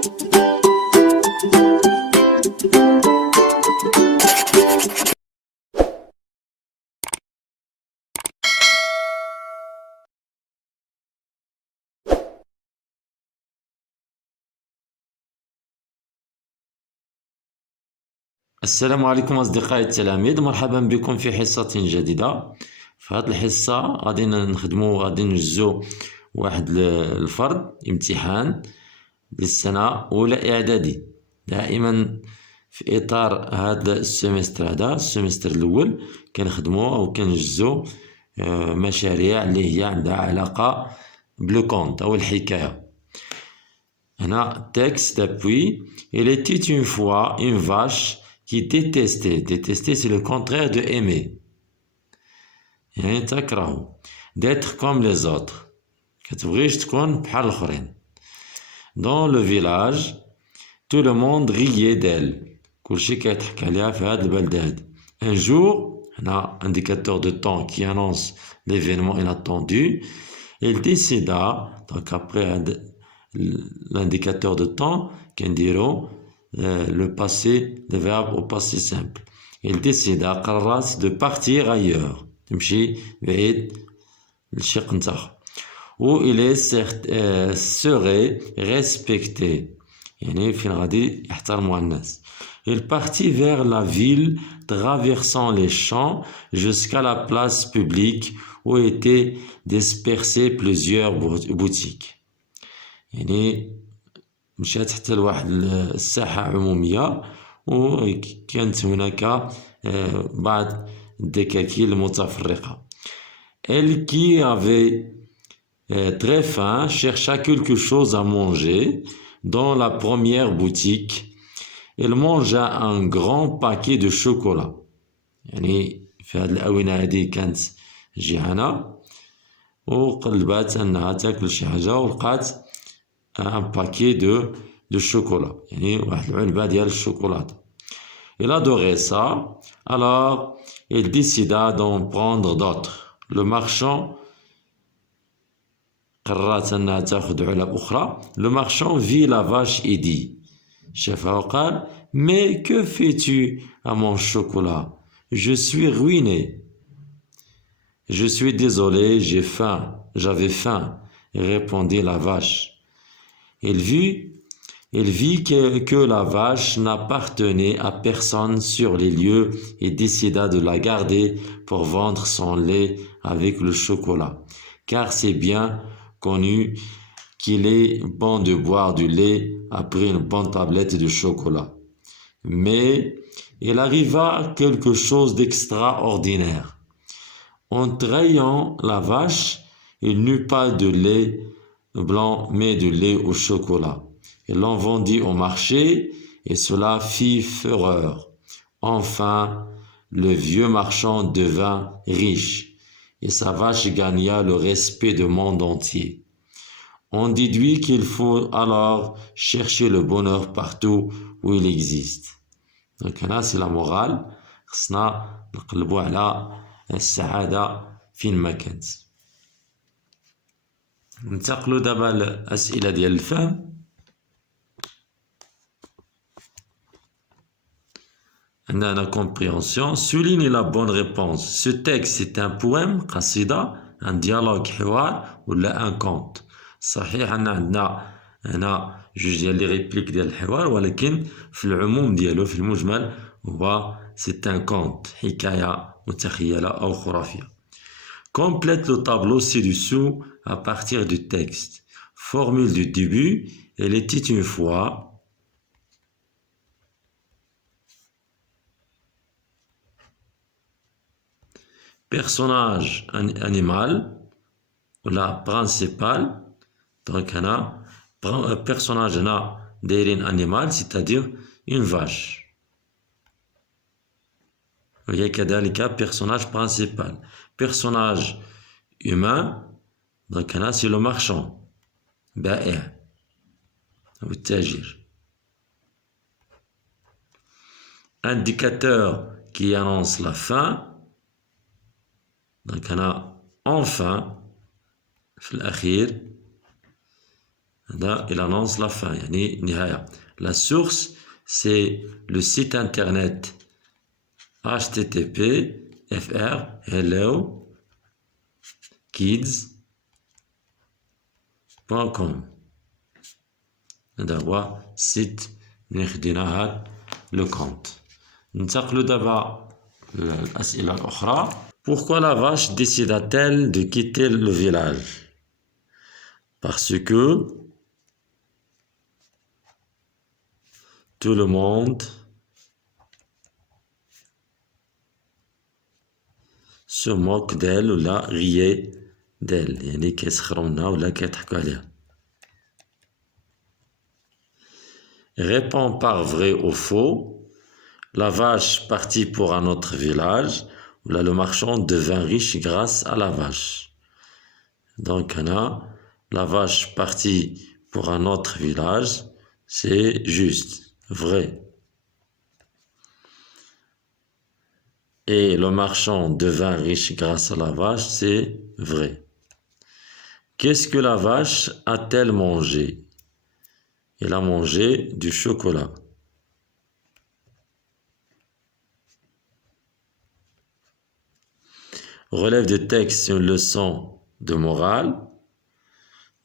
السلام عليكم أصدقائي التلاميذ، مرحبا بكم في حصة جديدة. في هذه الحصة غادي نجزو واحد الفرض امتحان للسنة أولى إعدادي. دائما في إطار هذا السمستر الأول كنخدمو أو كنجزو مشاريع اللي هي عندها علاقة بالكونت أو الحكاية. هنا texte d'appui. Il était une fois une vache qui détestait. Détester, c'est le contraire de aimer. يعني تكره. D'être comme les autres. كتبغيش تكون بحال الآخرين. Dans le village, tout le monde riait d'elle. كلشي كيضحك عليها في هاد البلدة هادي. Un jour, هنا indicateur de temps qui annonce l'événement inattendu. Il décida, donc après l'indicateur de temps, كنديرو le passé, le verbe au passé simple. Il décida, قررت de partir ailleurs. تمشي بعيد لشي قنت où il serait respecté. يعني فين غادي يحترموا الناس. Il partit vers la ville, traversant les champs jusqu'à la place publique où étaient dispersées plusieurs boutiques. يعني مشات حتى لواحد الساحة عمومية وكانت هناك بعض الدكاكين المتفرقة. Elle qui avait très faim chercha quelque chose à manger dans la première boutique. Elle mangea un grand paquet de chocolat. يعني في هذه الآونة هذه كانت جيعانة وقلبات أنها تاكل شي حاجة ولقات un paquet de chocolat. يعني واحد العلبة ديال الشوكولاتة. Il adorait ça. Alors il décida d'en prendre d'autres. Le marchand قررت أنها تأخذ علب أخرى. Le marchand vit la vache et dit. شافها وقال Mais que fais-tu à mon chocolat? Je suis ruiné. Je suis désolé, j'avais faim, répondit la vache. Il vit que la vache n'appartenait à personne sur les lieux et décida de la garder pour vendre son lait avec le chocolat. Car c'est bien connu qu'il est bon de boire du lait après une bonne tablette de chocolat. Mais il arriva quelque chose d'extraordinaire. En trayant la vache, il n'eut pas de lait blanc, mais de lait au chocolat. Il l'en vendit au marché et cela fit fureur. Enfin, le vieux marchand devint riche et sa vache gagna le respect du monde entier. On déduit qu'il faut alors chercher le bonheur partout où il existe. Donc là, c'est la morale. خصنا نقلبوا على السعادة فين ما كانت. ننتقلوا دابا للأسئلة ديال الفهم. عندنا compréhension. Souligne la bonne réponse. Ce texte est un poème, قصيدة, un dialogue, حوار, ولا un conte. صحيح أن عندنا هنا جوج ديال لي ريبليك ديال الحوار ولكن في العموم ديالو في المجمل هو c'est un conte, حكاية متخيلة أو خرافية. Complète le tableau ci-dessous à partir du texte. Formule du début. Elle était une fois. Personnage animal ou la principal. Donc هنا personnage هنا دايرين animal c'est-à-dire une vache. وهي كذلك personnage principal. Personnage humain, donc هنا c'est le marchand, بائع أو التاجر. Indicateur qui annonce la fin, donc هنا enfin في الأخير. Il annonce la fin, يعني نهاية. La source, c'est le site internet http://fr hello kids.com. هذا هو السيت اللي خدينا هاد لو كونت. ننتقلوا دابا للأسئلة الأخرى. Pourquoi la vache décida-t-elle de quitter le village? Parce que tout le monde se moque d'elle ولا riait d'elle. يعني كيسخروا منها ولا كيضحكوا عليها. Réponds par vrai ou faux. La vache partit pour un autre village. Là, le marchand devint riche grâce à la vache. Donc, la vache partit pour un autre village. C'est juste, vrai. Et le marchand devint riche grâce à la vache, c'est vrai. Qu'est-ce que la vache a-t-elle mangé? Elle a mangé du chocolat. Relève de texte une leçon de morale.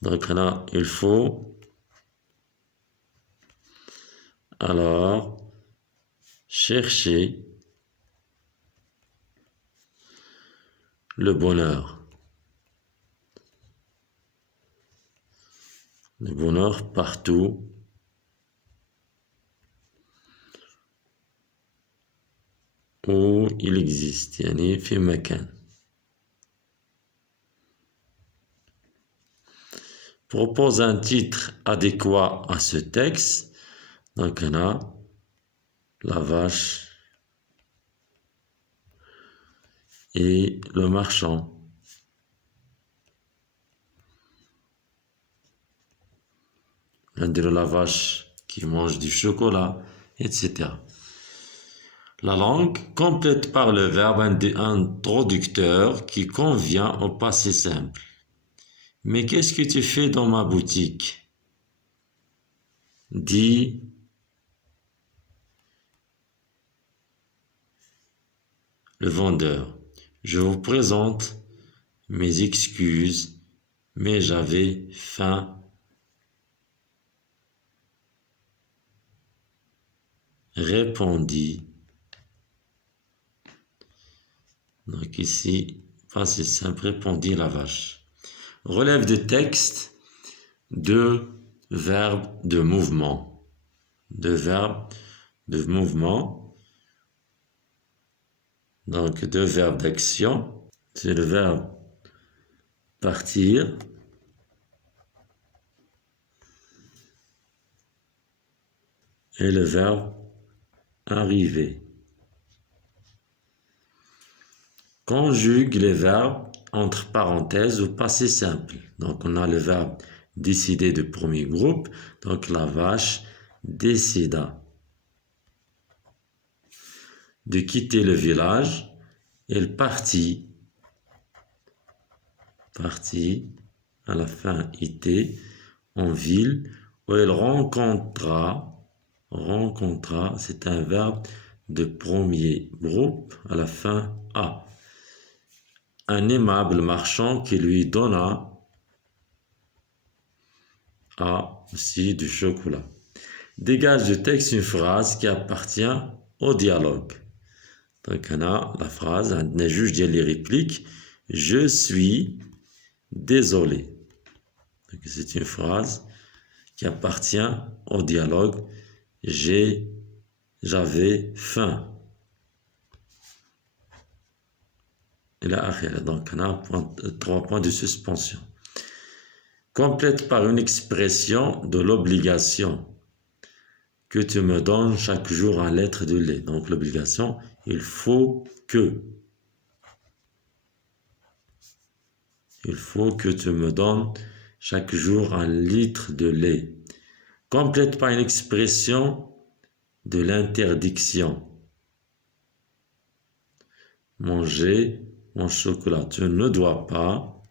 Donc là, il faut alors chercher le bonheur. Le bonheur partout où il existe. يعني في مكان. Propose un titre adéquat à ce texte. Donc là, la vache et le marchand. La vache qui mange du chocolat, etc. La langue complète par le verbe introducteur qui convient au passé simple. Mais qu'est-ce que tu fais dans ma boutique? Dit le vendeur. Je vous présente mes excuses, mais j'avais faim. Répondit. Donc ici, passé simple, répondit la vache. Relève de texte de verbes de mouvement. De verbes de mouvement. Donc deux verbes d'action. C'est le verbe partir. Et le verbe arriver. Conjugue les verbes entre parenthèses au passé simple. Donc, on a le verbe décider du premier groupe. Donc, la vache décida de quitter le village. Elle partit. Partit, à la fin, était, en ville, où elle rencontra, c'est un verbe de premier groupe, à la fin, a. Un aimable marchand qui lui donna aussi du chocolat. Dégage du texte une phrase qui appartient au dialogue. Donc, on a la phrase, un juge dit les répliques. Je suis désolé. C'est une phrase qui appartient au dialogue. J'avais faim. Et là, donc, on a 3 points de suspension. Complète par une expression de l'obligation que tu me donnes chaque jour un litre de lait. Donc, l'obligation, il faut que. Il faut que tu me donnes chaque jour un litre de lait. Complète par une expression de l'interdiction. Manger mon chocolat. Tu ne dois pas.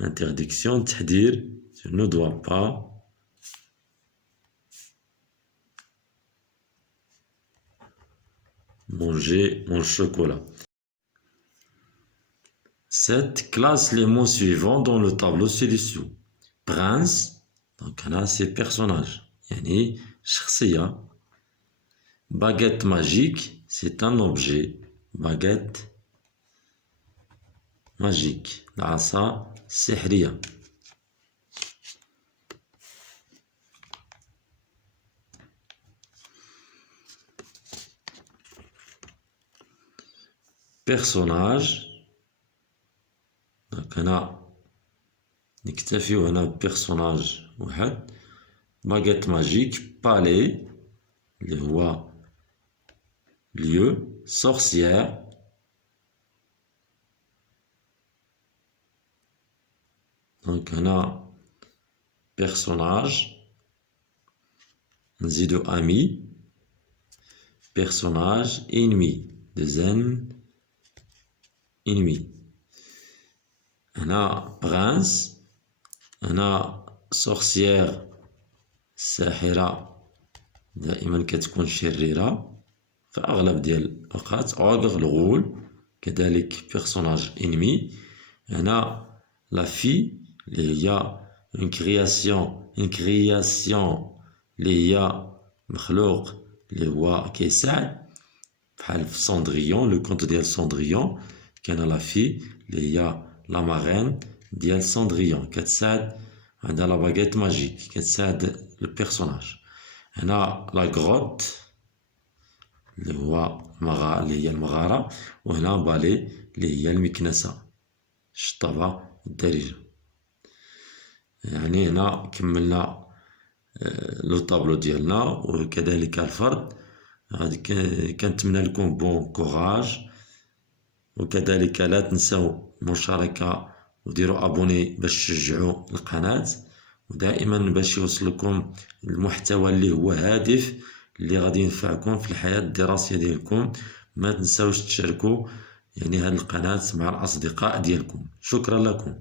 Interdiction, c'est-à-dire tu ne dois pas manger mon chocolat. 7. Classe les mots suivants dans le tableau ci-dessous. Prince, donc هنا c'est personnage, يعني شخصية. Baguette magique, c'est un objet. Baguette magique, العصا السحرية. Personnage, donc هنا نكتفيو هنا ببيرسوناج واحد. باغيت ماجيك. بالي اللي هو lieu. sorcière donc هنا بيرسوناج. نزيدو ami. personnage ennemi. ennemi. هنا prince. هنا sorcière ساحرة دائما كتكون شريرة في أغلب ديال الأوقات. ogre الغول كذلك بيرسوناج ennemi. هنا la fille اللي هي une création اللي هي مخلوق اللي هو كيساعد بحال في سندريون لو كونت ديال سندريون. كاينه لا في اللي هي لا مارين ديال سندريون كتساعد عندها لا باغيت ماجيك كتساعد البيرسوناج. هنا لا غروت اللي هو اللي هي المغارة. وهنا بالي اللي هي المكنسة الشطابة الدارجة. يعني هنا كملنا لو طابلو ديالنا وكذلك الفرد. كنتمنى لكم بون كوراج وكذلك لا تنسوا المشاركة وديروا ابوني باش تشجعوا القناة ودائما باش يوصلكم المحتوى اللي هو هادف اللي غادي ينفعكم في الحياة الدراسية ديالكم. ما تنساوش تشاركوا يعني هاد القناة مع الأصدقاء ديالكم. شكرا لكم.